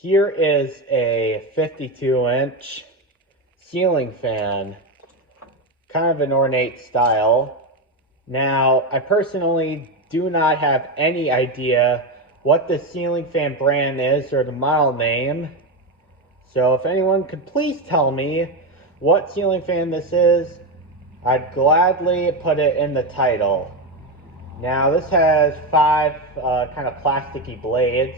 Here is a 52-inch ceiling fan, kind of an ornate style. Now, I personally do not have any idea what the ceiling fan brand is or the model name. So if anyone could please tell me what ceiling fan this is, I'd gladly put it in the title. Now, this has five kind of plasticky blades.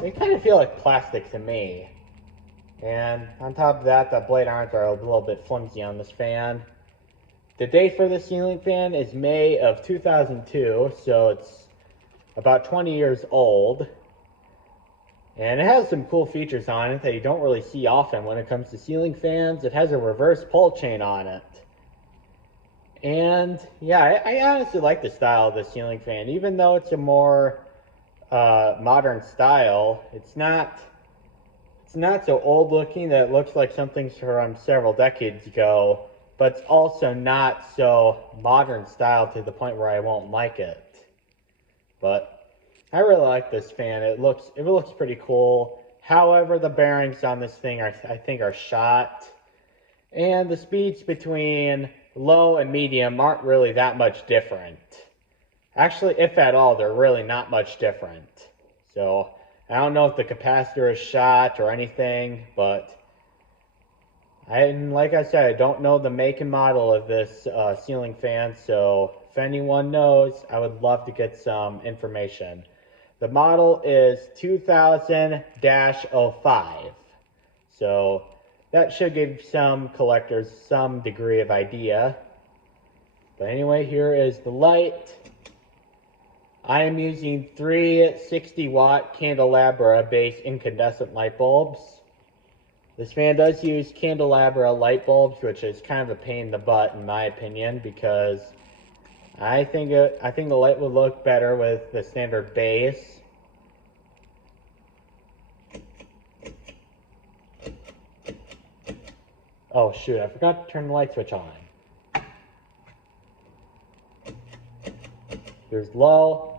They kind of feel like plastic to me. And on top of that, the blade irons are a little bit flimsy on this fan. The date for this ceiling fan is May of 2002, so it's about 20 years old. And it has some cool features on it that you don't really see often when it comes to ceiling fans. It has a reverse pull chain on it. And yeah, I honestly like the style of the ceiling fan. Even though it's a more modern style, it's not so old looking that it looks like something from several decades ago, but it's also not so modern style to the point where I won't like it. But I really like this fan. It looks pretty cool. However, the bearings on this thing I think are shot, and the speeds between low and medium aren't really that much different. Actually, if at all, they're really not much different. So I don't know if the capacitor is shot or anything, but like I said, I don't know the make and model of this ceiling fan, so if anyone knows, I would love to get some information. The model is 2000-05, so that should give some collectors some degree of idea. But anyway, here is the light. I am using 3 60-watt candelabra-based incandescent light bulbs. This fan does use candelabra light bulbs, which is kind of a pain in the butt in my opinion, because I think the light would look better with the standard base. Oh shoot, I forgot to turn the light switch on. There's low.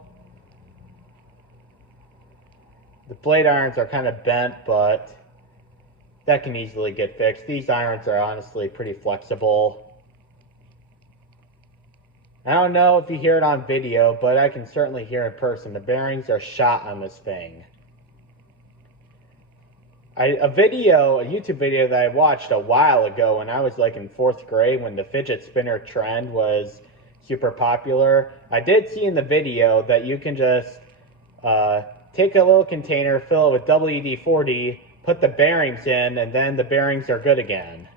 The blade irons are kind of bent, but that can easily get fixed. These irons are honestly pretty flexible. I don't know if you hear it on video, but I can certainly hear in person. The bearings are shot on this thing. A YouTube video that I watched a while ago when I was like in 4th grade, when the fidget spinner trend was super popular. I did see in the video that you can just take a little container, fill it with WD-40, put the bearings in, and then the bearings are good again.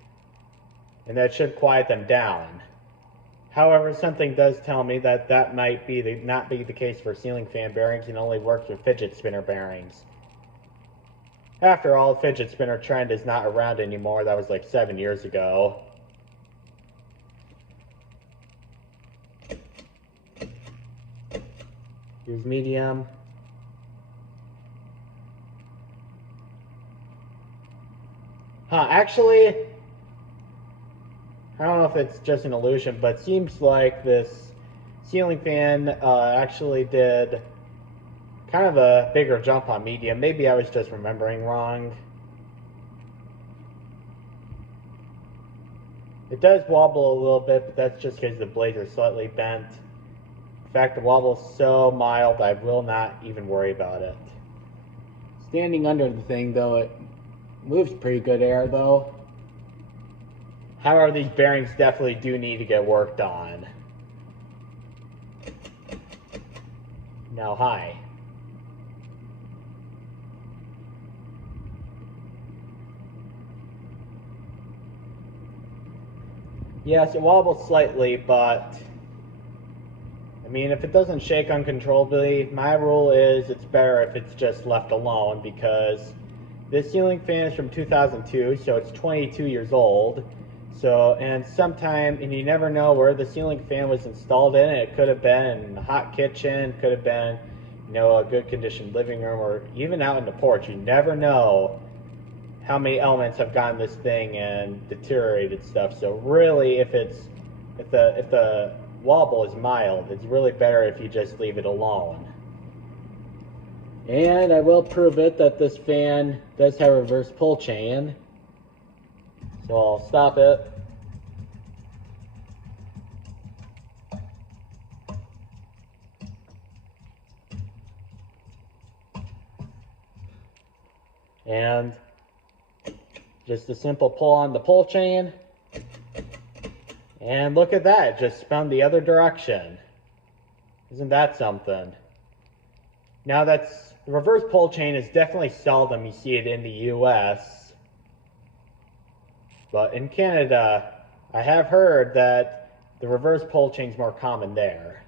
And that should quiet them down. However, something does tell me that that might not be the case for ceiling fan bearings and only works with fidget spinner bearings. After all, the fidget spinner trend is not around anymore. That was like 7 years ago. Here's medium. Actually, I don't know if it's just an illusion, but it seems like this ceiling fan actually did kind of a bigger jump on medium. Maybe I was just remembering wrong. It does wobble a little bit, but that's just because the blades are slightly bent. In fact, the wobble is so mild, I will not even worry about it. Standing under the thing, though, it moves pretty good air, though. However, these bearings definitely do need to get worked on. Now, hi. Yes, it wobbles slightly, but I mean, if it doesn't shake uncontrollably, my rule is it's better if it's just left alone, because this ceiling fan is from 2002, so it's 22 years old. So, and you never know where the ceiling fan was installed in. It could have been in a hot kitchen, could have been, a good conditioned living room, or even out in the porch. You never know how many elements have gotten this thing and deteriorated stuff. So really, if the wobble is mild, it's really better if you just leave it alone. And I will prove it that this fan does have a reverse pull chain. So I'll stop it. And just a simple pull on the pull chain. And look at that, it just spun the other direction. Isn't that something? Now the reverse pull chain is definitely seldom you see it in the US. But in Canada, I have heard that the reverse pull chain is more common there.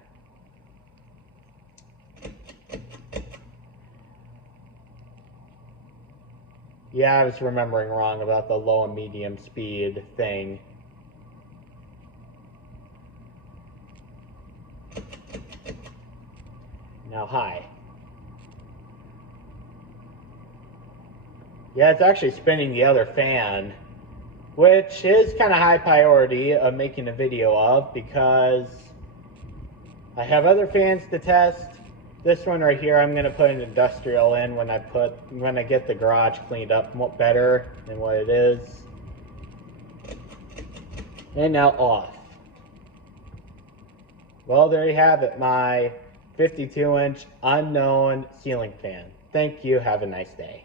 Yeah, I was remembering wrong about the low and medium speed thing. Now high. Yeah, it's actually spinning the other fan, which is kind of high priority of making a video of because I have other fans to test. This one right here, I'm going to put an industrial in when I get the garage cleaned up better than what it is. And now off. Well, there you have it, my 52-inch unknown ceiling fan. Thank you. Have a nice day.